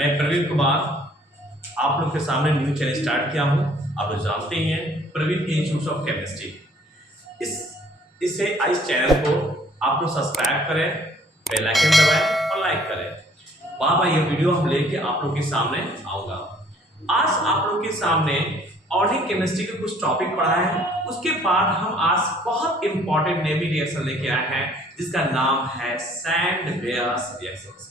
मैं प्रवीण कुमार आप लोग के सामने न्यू चैनल स्टार्ट किया हूं। आप लोग जानते ही हैं प्रवीण इंस्टीट्यूट ऑफ केमिस्ट्री। इस चैनल को आप लोग सब्सक्राइब करें, बेल आइकन दबाएं और लाइक करें। बार ये वीडियो हम लेके आप लोग के सामने आऊंगा। आज आप लोग के सामने ऑर्गेनिक केमिस्ट्री के कुछ टॉपिक पढ़ा है, उसके बाद हम आज बहुत इंपॉर्टेंट नेमी रिएक्शन लेके आए हैं जिसका नाम है सैंड-वेयर्स रिएक्शन।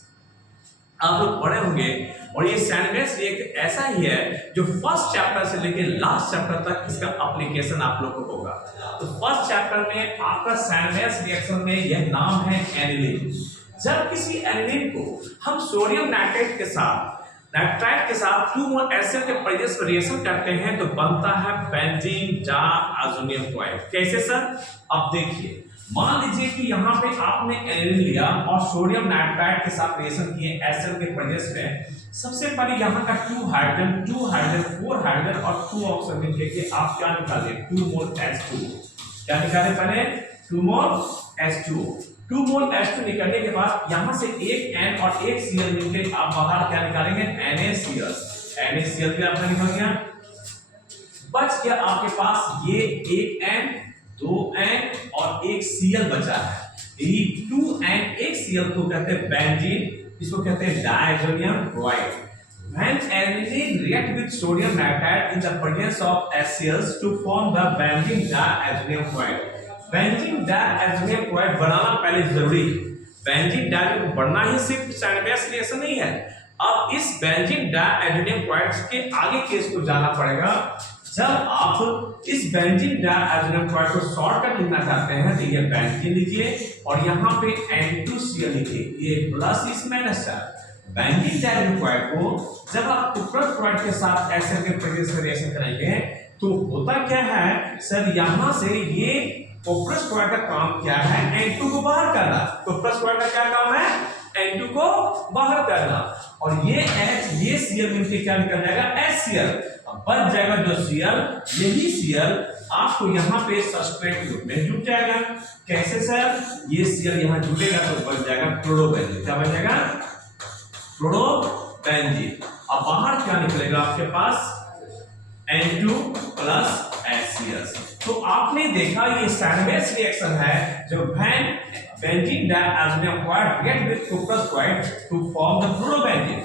आप लोग पढ़े होंगे और ये सैंड-वेयर्स रिएक्शन ऐसा ही है जो फर्स्ट चैप्टर से लेके लास्ट चैप्टर तक इसका एप्लीकेशन आप लोग को होगा। तो फर्स्ट चैप्टर में आपका सैंड-वेयर्स रिएक्शन में यह नाम है एनिलीन। जब किसी एनिलीन को हम सोडियम नाइट्राइट के साथ 2 मोल एसिड के प्रेजेंस में रिएक्शन करते हैं तो बनता है बेंजीन डायज़ोनियम क्लोराइड। कैसे सर? अब देखिए, मान लीजिए कि यहाँ पे आपने एनिलीन लिया और सोडियम नाइट्राइट के साथ रिएक्शन किए एसिड के प्रेजेंस में। सबसे पहले यहाँ का 2 हाइड्रोजन 4 हाइड्रोजन और 2 ऑक्सीजन लेके आप क्या निकाले? 2 मोल H2। क्या निकाले? पहले 2 मोल H2। 2 मोल H2 निकलने के बाद यहाँ से एक N और एक Cl निकले, आप बाहर क्या निकालेंगे? NaCl। NaCl भी आपका निकल गया। बच गया आपके पास ये एक N 2N और एक Cl बचा है। ये 2N एक Cl को कहते हैं बेंजीन, इसको कहते हैं diazonium chloride. When aniline react with sodium nitrite in the presence of HCl to form the benzene diazonium chloride। Benzene diazonium chloride बनाना पहले जरूरी है। बेंजीन डायज़ोनियम बनना ही सिर्फ सैंड-वेयर्स रिएक्शन नहीं है। अब इस बेंजीन डायज़ोनियम क्लोराइड के आगे केस को जाना पड़ेगा। जब आप इस बेंजीन डायज़ोनियम क्लोराइड को शॉर्टकट लिखना चाहते हैं तो ये बेंजीन लिखिए और यहाँ पे N2Cl लिखिए, ये प्लस इस minus charge. Benzene diazonium chloride को जब आप कुप्रस क्लोराइड के साथ एसिड के प्रेजेंस में रिएक्शन करेंगे तो होता क्या है सर, यहाँ से ये कुप्रस क्लोराइड का काम क्या है? N2 को बाहर करना। कुप्रस क्लोराइड का क्या काम है? N2 को बाहर करना। और ये H ये Cl मिलकर क्या निकल जाएगा? HCl। अब बच जाएगा जो Cl, यही Cl आपको यहाँ पे सब्सट्रेट ग्रुप में जुट जाएगा। कैसे सर? ये Cl यहाँ जुटेगा तो बच जाएगा क्लोरोबेंजीन। क्या बन जाएगा? क्लोरोबेंजीन। अब बाहर क्या निकलेगा आपके पास? N2 plus HCl। तो आपने देखा ये सैंड-वेयर्स रिएक्शन है जो benzene diazonium chloride react with cuprous chloride to form the chlorobenzene.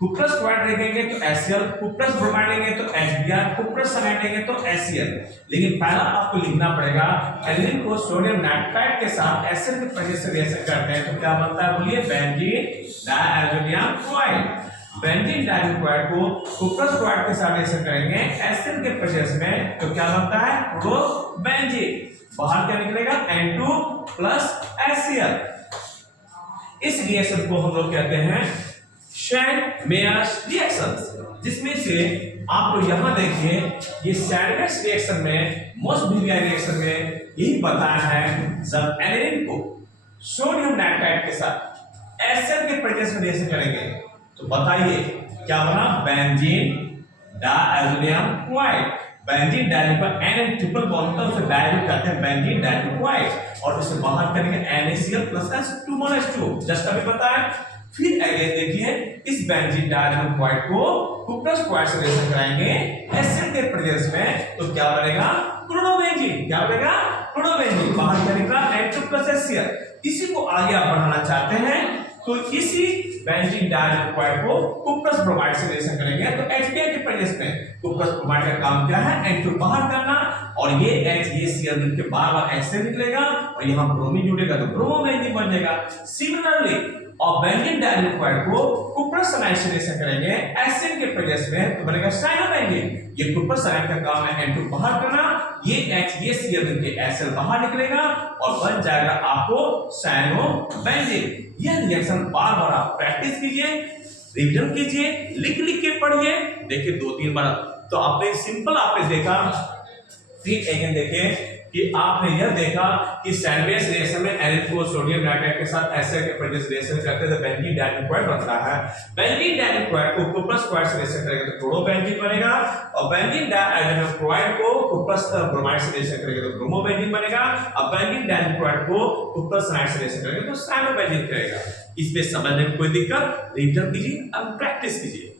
Cuprous chloride लेंगे तो HCl, कुप्रस ब्रोमाइड लेंगे तो HBr, कुप्रस सल्फाइड लेंगे तो HCl। लेकिन पहला आपको लिखना पड़ेगा एनिलीन को सोडियम नाइट्राइट के साथ एसिड के प्रेजेंस से रिएक्शन करते हैं तो क्या बनता है? बोलिए, benzene diazonium chloride. Benzene diazonium chloride को कुप्रस क्लोराइड के साथ रिएक्शन करेंगे एसिड के प्रेजेंस में तो क्या बनता है? क्लोरोबेंजीन। बाहर क्या निकलेगा? N2 plus HCl। इस रिएक्शन को हम लोग कहते हैं सैंड-वेयर्स रिएक्शन, जिसमें से आप लोग यहाँ देखिए ये सैंड-वेयर्स रिएक्शन में मोस्ट बिगिनर रिएक्शन में यही बताया है जब एनिलीन को सोडियम नाइट्राइट के साथ एसिड के प्रेजेंस में रिएक्शन करेंगे तो बताइए क्या बना? Benzene diazonium chloride. Benzene diazonium पर N ट्रिपल बॉन्ड होता है, उसे डायज़ोनियम कहते हैं बेंजीन डायज़ोनियम क्लोराइड और इसे बाहर करेंगे NaCl प्लस H2 मोल H2। जस्ट अभी बताया। फिर अगेन देखिए इस बेंजीन डायज़ोनियम क्लोराइड को कुप्रस क्लोराइड से रिएक्शन कराएंगे एसिड के प्रेजेंस में तो क्या बनेगा? क्लोरोबेंजीन। क्या बनेगा? क्लोरोबेंजीन। बाहर क्या निकला? N2 plus HCl। इसी को आगे आप बढ़ाना चाहते हैं तो इसी बेंजीन डायज़ोनियम क्लोराइड को कुप्रस ब्रोमाइड से रिएक्शन करेंगे तो HBr के प्रेजेंस में कुप्रस ब्रोमाइड का काम क्या है? N2 बाहर करना और ये H ये Cl मिलकर बार-बार H से निकलेगा और यहाँ ब्रोमीन जुड़ेगा तो ब्रोमोबेंजीन बन जाएगा। सिमिलरली और बेंजीन डायज़ोनियम क्लोराइड को कुप्रस सल्फाइड से रिएक्शन करेंगे एसिड के प्रेजेंस में तो बनेगा साइनोबेंजीन। ये कुप्रस सल्फाइड का काम है N2 बाहर करना, ये H ये Cl मिलकर HCl बाहर निकलेगा और बन जाएगा आपको साइनोबेंजीन। यह रिएक्शन बार-बार आप प्रैक्टिस कीजिए, रिवीजन कीजिए, लिख के पढ़िए। देखिए 2-3 बार तो आपने सिंपल आपने देखा। फिर अगेन देखिए कि आपने यह देखा कि सैलवेज रिएक्शन में एरिन को सोडियम नाइट्राइड के साथ एसिड के प्रोड्यूस रिएक्शन करते हैं तो बेंजीन डाइक्लोराइड बनता है। बेंजीन डाइक्लोराइड को कॉपर क्लोराइड से रिएक्शन करेंगे तो क्लोरोबेंजीन बनेगा, और बेंजीन डाइक्लोराइड को कॉपर ब्रोमाइड से रिएक्शन करेंगे तो ब्रोमोबेंजीन बनेगा, और बेंजीन डाइक्लोराइड को कॉपर साइनाइड से रिएक्शन करेंगे तो साइनोबेंजीन करेगा। इसमें समझने में कोई दिक्कत? रिविजन कीजिए, अब प्रैक्टिस कीजिए।